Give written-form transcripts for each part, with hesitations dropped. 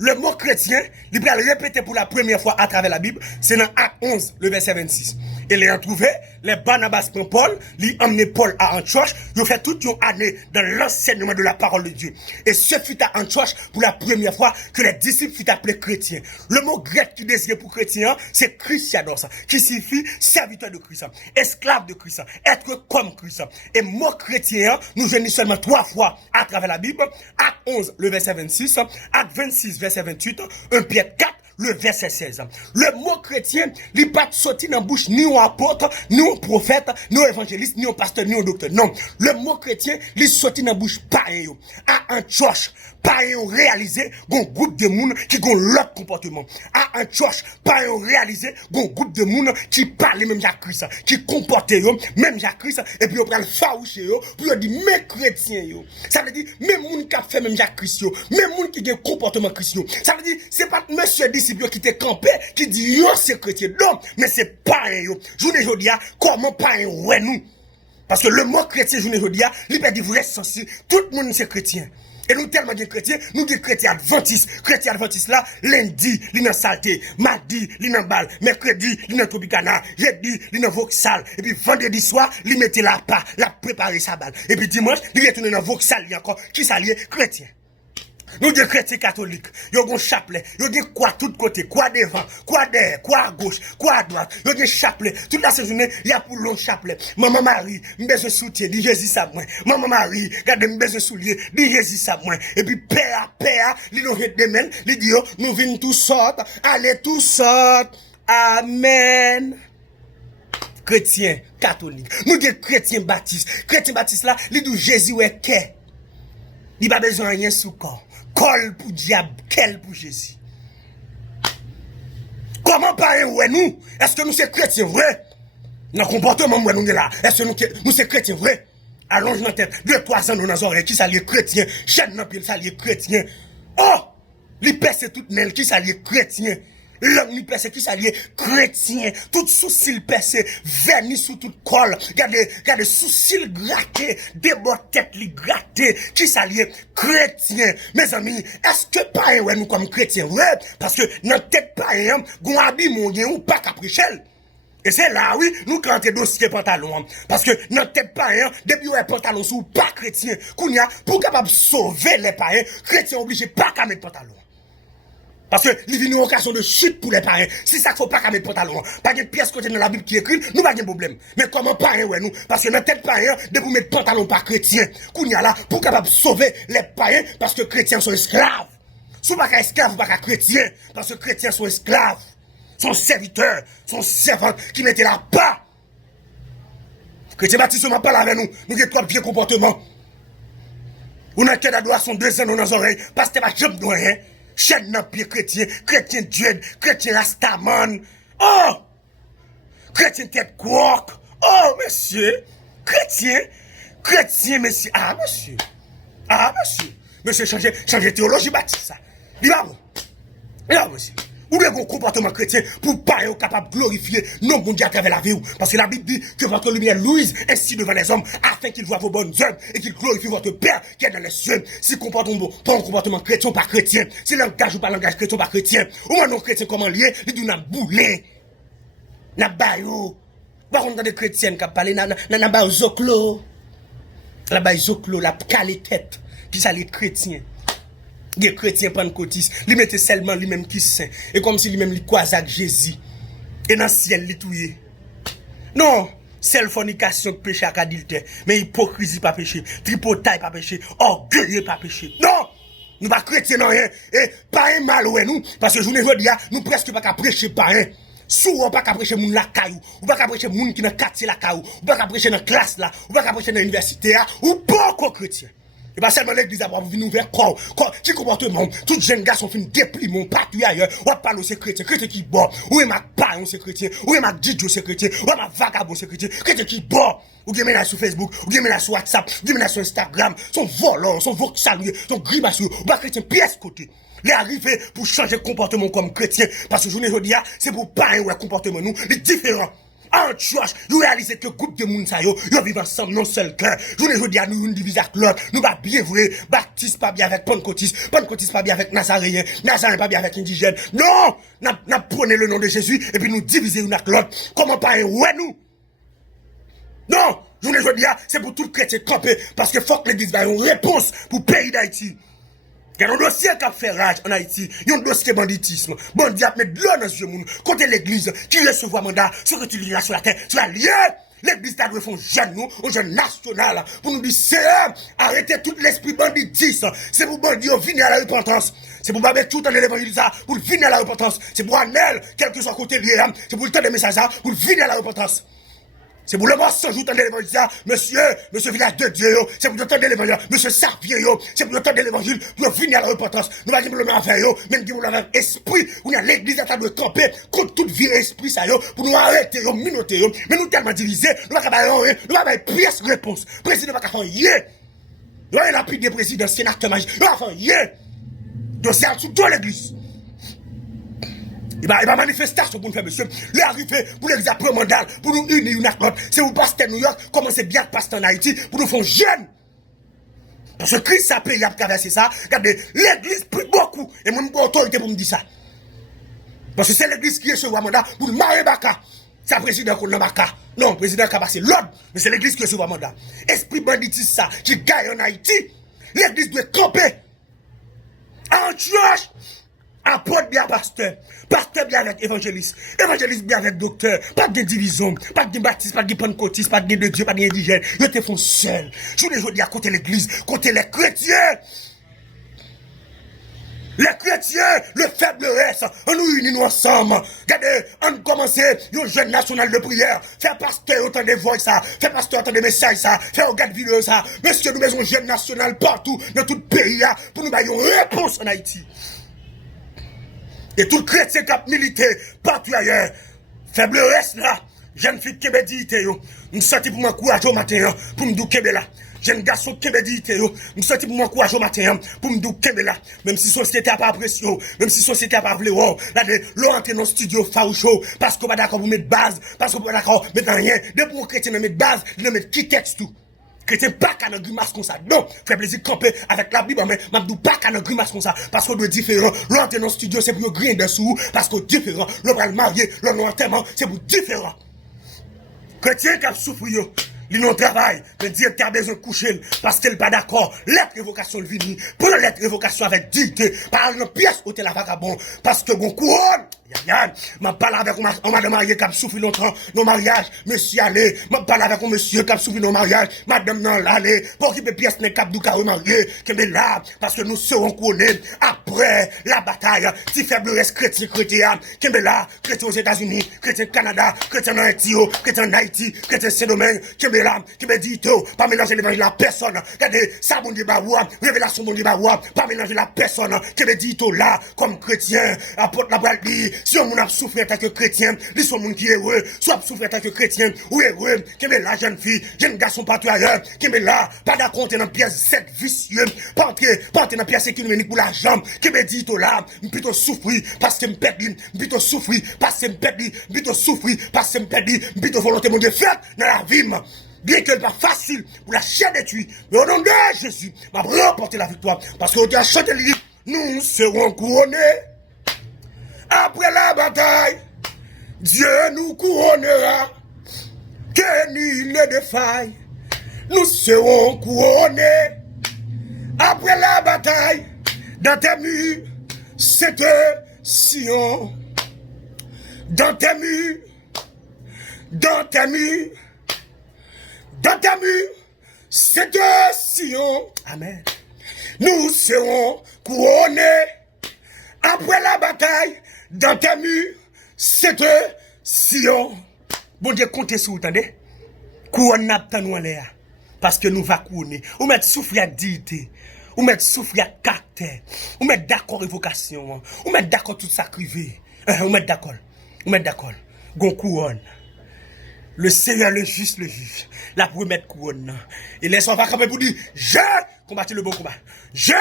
le mot chrétien, il va le répéter pour la première fois à travers la Bible, c'est dans Acte 11, le verset 26. Et les ont trouvé, les Barnabas prend Paul, lui emmené Paul à Antioche, ils ont fait toute une année dans l'enseignement de la parole de Dieu. Et ce fut à Antioche pour la première fois que les disciples furent appelés chrétiens. Le mot grec qui désigne pour chrétien, c'est Christianos, qui signifie serviteur de Christ, esclave de Christ, être comme Christ. Et mot chrétien, nous venons seulement 3 fois à travers la Bible, Acte 11, le verset 26, Acte 26, verset 28, 1 Pierre 4, le verset 16. Le mot chrétien, il n'est pas sorti dans la bouche ni un apôtre, ni un prophète, ni un évangéliste, ni un pasteur, ni un docteur. Non. Le mot chrétien, il est sorti dans la bouche pareil. À Antioche, pareil réalisé, un groupe de monde qui ont l'autre comportement. À Antioche, pareil réalisé, un groupe de monde qui parle même Jacques Christ, qui comporte même Jacques Christ, et puis on prend le faouché, puis on dit, mais chrétien, ça veut dire, même monde qui a fait même Jacques Christ, même monde qui a un comportement chrétien. Ça veut dire, c'est pas monsieur disciple qui te campé, qui dit, yo, c'est chrétien. Non, mais c'est pareil, journée aujourd'hui, comment pareil, ouais, nous. Parce que le mot chrétien, journée aujourd'hui, il peut dire vrai sens, tout le monde c'est chrétien. Et nous tellement de chrétiens, nous des chrétiens adventistes. Chrétiens adventistes là, lundi, il dans saleté, mardi, il dans balle, mercredi, il dans Tropicana, jeudi, il dans Vauxhall, et puis vendredi soir, il mettait la pas, la préparer sa balle. Et puis dimanche, il retourne dans Vauxhall encore, qui s'allie chrétien. Nous des chrétiens catholiques, ils ont un chapelet, ils ont quoi tout côté, quoi devant, quoi derrière, quoi à gauche, quoi à droite, ils ont un chapelet. Toute la journée, il y a pour long chapelet. Maman Marie, m'besoin soutien, dit Jésus ça moi. Maman Marie, regarde m'besoin soulier, dit Jésus ça moi. Et puis père, il nous fait des mains, il dit nous venons tous sortes, allez tous sortes. Amen. Chrétien catholique. Nous des chrétiens baptistes. Chrétien baptiste là, il dit Jésus est qu'est. Il n'a pas besoin de rien sous corps. Col pour diable, quel pour Jésus. Comment parler ouais nous? Est-ce que nous sommes chrétiens vrai? Dans le comportement où nous sommes là, est-ce que nous sommes chrétiens vrai? Allonge notre tête, 2-3 ans dans nos oreilles, qui s'allie chrétien, chaîne dans pied, s'allie chrétien. Oh! Les percent tout nel, qui s'allie chrétien. L'homme ni percé qui s'allie chrétien, tout sourcil percé, vernis sous tout col, regardez sourcil gratté, des bords tête li gratté, qui s'allie chrétien. Mes amis, est-ce que pareil ouais nous comme chrétien ouais parce que notre tête pareil gon habit mon ou pas caprichel. Et c'est là, oui, nous cantons dossier pantalon. Parce que notre tête païen, depuis ouais pantalon sous pas chrétien, qu'on y a, pour capable sauver les païens, chrétiens obligés pas qu'à mettre pantalon. Parce que il y a une occasion de chute pour les parents. Si ça ne faut pas qu'à mettre pantalon, pas de pièce côté dans la Bible qui écrit, nous pas de problème. Mais comment parents ouais nous? Parce que notre tête parents, de vous mettre pantalon par chrétien, qu'on y a là, pour capable sauver les parents, parce que chrétiens sont esclaves. Si vous pas esclaves, vous pas chrétiens, parce que chrétiens sont esclaves. Son serviteur, son servante qui mettait la pas. Chrétien baptiste ne parle avec nous. Nous avons trois vieux comportements. On a qu'à droit son 2 ans dans nos oreilles. Parce que pas jamais de rien. Chaîne dans pied chrétien. Chrétien Dieu. Chrétien Rastaman. Oh! Chrétien tête quark. Oh, monsieur. Chrétien. Chrétien, monsieur. Ah, monsieur. Ah, monsieur. Monsieur, changer théologie baptiste, ça. Il va bon. Il va, monsieur. Ou le bon comportement chrétien pour pas être capable de glorifier nos bon Dieu à travers la vie. Parce que la Bible dit que votre lumière luise ainsi devant les hommes afin qu'ils voient vos bonnes œuvres et qu'ils glorifient votre Père qui est dans les cieux. Si comportement pas un comportement chrétien pas chrétien, si langage ou pas langage chrétien pas chrétien, ou un non chrétien comment lié, il dit n'a boulé, n'a bayou. Par contre, des chrétiens qui parlent n'a bayou zoclo, la bayou zoclo, la calé tête, qui ça les chrétiens. Les chrétiens pentecôtistes, ils mettaient seulement lui-même qui saint. Et comme si lui-même il croisait avec Jésus. Et dans le ciel, il touillait. Non, c'est la fornication qui péché à adultère. Mais hypocrisie pas péché. Tripotaille pas péché. Orgueil pas péché. Non! Nous pas chrétiens, non, rien. Et pas un mal, ouais, nous. Parce que je ne veux dire, nous presque pas qu'à prêcher pas un. Souvent, pas qu'à prêcher moun la caillou. Ou pas qu'à prêcher moun qui n'a quartier la caillou. Ou pas qu'à prêcher dans la classe là. Ou pas qu'à prêcher dans l'université là. Ou pas qu'aux chrétiens. Et pas seulement l'église a venir nous vers quoi, qui comportement, tout jeune garçon fin dépli mon partout ailleurs, ou parle aux chrétiens, chrétien qui bon, ou est ma paille c'est chrétien, ou est ma didio c'est chrétien, ou est ma vagabond c'est chrétien, chrétien qui bon, ou qui ménage sur Facebook, ou qui ménage sur WhatsApp, ou qui ménage sur Instagram, son volant, son voxalier, son grimace, ou pas chrétien pièce côté. Les arriver pour changer de comportement comme chrétien, parce que je ne veux dire, c'est pour pas un comportement nous, les différents. Antioche, vous réalisez que groupe de moun sa yo vivent ensemble non seul cœur. Je ne veux dire nous une divise avec l'autre. Nous pas bien vrai. Baptiste pas bien avec Pentecôtiste. Pentecôtiste pas bien avec Nazaréen. Nazaréen pas bien avec indigène. Non! N'a prenez le nom de Jésus et puis nous diviser une avec l'autre. Comment pas ouais nous? Non! Je ne veux dire, c'est pour tout le chrétien campé. Parce que faut que l'église ait une réponse pour le pays d'Haïti. Il y a un dossier qui a fait rage en Haïti. Il y a un dossier banditisme. Bandit a mis de l'eau dans ce monde. Côté l'église qui recevra mandat, ce que tu liras sur la terre, sur la liée. L'église doit faire un jeune, nous, un jeune national, pour nous dire, c'est arrêter tout l'esprit banditisme. C'est pour bandit venir à la repentance. C'est pour Babet tout en l'évangile ça, pour venir à la repentance. C'est pour Anel, quel que soit côté lié, c'est pour le temps des messages ça, pour venir à la repentance. C'est pour le mensonge, vous entendez l'évangile, monsieur village de Dieu, c'est pour entendre l'évangile, monsieur Sarpier, c'est pour entendre l'évangile, pour venir à la repentance. Nous allons dire le même affaire, même qui nous l'avons esprit, où l'église est en train de camper contre toute vie esprit, ça, pour nous arrêter, minoter, mais nous tellement divisés, nous n'avons pas pièce réponse. Président va faire rien. Nous avons la pire des présidents, sénateur magique, nous avons fait rien. Donc c'est en dessous de l'église. Il va manifestation pour nous faire, monsieur. Il est arrivé pour l'examen mandat, pour nous unir une autre. C'est vous, pasteur New York, commencez bien de pasteur en Haïti, pour nous faire jeune. Parce que Christ a payé à traverser ça. Regardez, l'église prie beaucoup. Et moi, je n'ai autorité pour me dire ça. Parce que c'est l'église qui recevra un mandat pour le marier Baka. C'est le président qu'on a Baka. Non, le président qui a passé l'ordre. Mais c'est l'église qui recevra un mandat. Esprit banditisme, ça, qui gagne en Haïti. L'église doit camper. Antioche. Apôtre bien pasteur bien avec évangéliste bien avec docteur, pas de division, pas de baptiste, pas de pentecôtiste, pas de Dieu, pas d'indigène, ils te font seul. Je vous dis à côté l'église, côté les chrétiens. Les chrétiens, le faible reste, on nous unit nous ensemble. Regardez, on commence une jeune national de prière. Faire pasteur autant de voix ça, faire pasteur autant de messages ça, faire regarde vidéo ça. Monsieur, nous avons une jeune national partout, dans tout le pays, pour nous donner une réponse en Haïti. Et tout chrétien qui a milité partout ailleurs, faible reste là, jeune fille qui m'a dit, nous sortis pour m'encourager au matin, pour me dire là. Jeune garçon qui m'a dit, nous sortis pour m'encourager au matin, pour me dire là. Même si la société n'a pas apprécié, même si la société n'a pas voulu, là, l'on entre dans le studio faroucheux, parce qu'on va d'accord pour mettre base, parce qu'on va d'accord mettre rien. Depuis qu'on chrétien mettre base, il mettre qui texte tout. Chrétien pas qu'à une grimace comme ça. Non, fait plaisir camper avec la Bible, mais m'abdou pas qu'à une grimace comme ça. Parce qu'on doit différent. L'entrée dans le studio, c'est pour griller dessous. Parce qu'on différent. L'on va le marier, l'on enterrement, c'est pour différent. Chrétien qui a souffert, il n'a travail, mais Dieu qui a besoin de coucher, parce qu'il n'est pas d'accord. Lettre révocation le vini, pour la lettre révocation avec dignité, par une pièce où t'es la vagabond, parce que bon couronne. Yann, m'a parlé avec un madame mariée qui a souffert longtemps nos mariages, monsieur allez, m'a parlé avec un monsieur qui a souffert nos mariages, madame non l'allez, pour qu'il pièce n'est cap du carré marié, qui est là, parce que nous serons couronnés après la bataille, si faible reste chrétien, qui est là, chrétien aux États-Unis, chrétien au Canada, chrétien en Haïti, chrétien en Haïti, chrétien Saint-Domingue, qui est là, qui me dit tout, pas mélanger l'évangile à la personne, regardez, ça bon Dieu baroua, révélation bon Dieu baroua, pas mélanger la personne, qui me dit tout là, comme chrétien, apporte la bralbi. Si on a souffert en tant que chrétien, ils sont gens qui est heureux, soit souffert en tant que chrétien, ou heureux, qui est là, jeune fille, jeune garçon partout ailleurs, qui est là, pas d'accord dans pièce 7 vicieux, pas entrer dans pièce qui nous pour la jambe, qui me dit tout là, plutôt souffrir, parce que me perdre, plutôt souffrir, parce que me perdre, plutôt souffrir, parce que me perdre, plutôt volonté mon Dieu faite dans la vie, bien que ce n'est pas facile pour la chair de tuer, mais au nom de Jésus, m'a remporté la victoire, parce qu'on a chanté le livre, nous serons couronnés. Après la bataille, Dieu nous couronnera, que nul ne défaille, nous serons couronnés. Après la bataille, dans tes murs, c'est Sion. Dans tes murs, dans tes murs, dans tes murs, c'est Sion. Amen. Nous serons couronnés. Après la bataille, dans tes murs, c'est Sion. Bon Dieu, comptez sur vous, attendez. Couronne n'a pas nous en l'air. Parce que nous va couronner. Ou mettre souffrir à dignité. Ou mettre souffrir à caractère. Ou mettre d'accord évocation. Ou mettre d'accord tout ça crivé. Ou mettre d'accord. Ou mettre d'accord. Gon couronne. Le Seigneur, le juste, le juge. La première couronne. Et laisse on va camper pour dire, j'ai combattu le bon combat. J'ai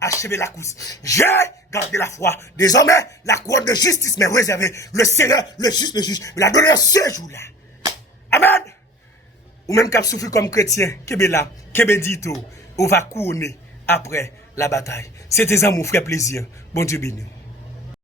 achevé la course. J'ai gardé la foi. Désormais, la couronne de justice m'est réservée. Le Seigneur, le juste, le juge, me l'a donné ce jour-là. ou même qui souffrir comme chrétien, Kebe là, Kebe dit tout, on va couronner après la bataille. C'était ça mon frère plaisir. Bon Dieu béni.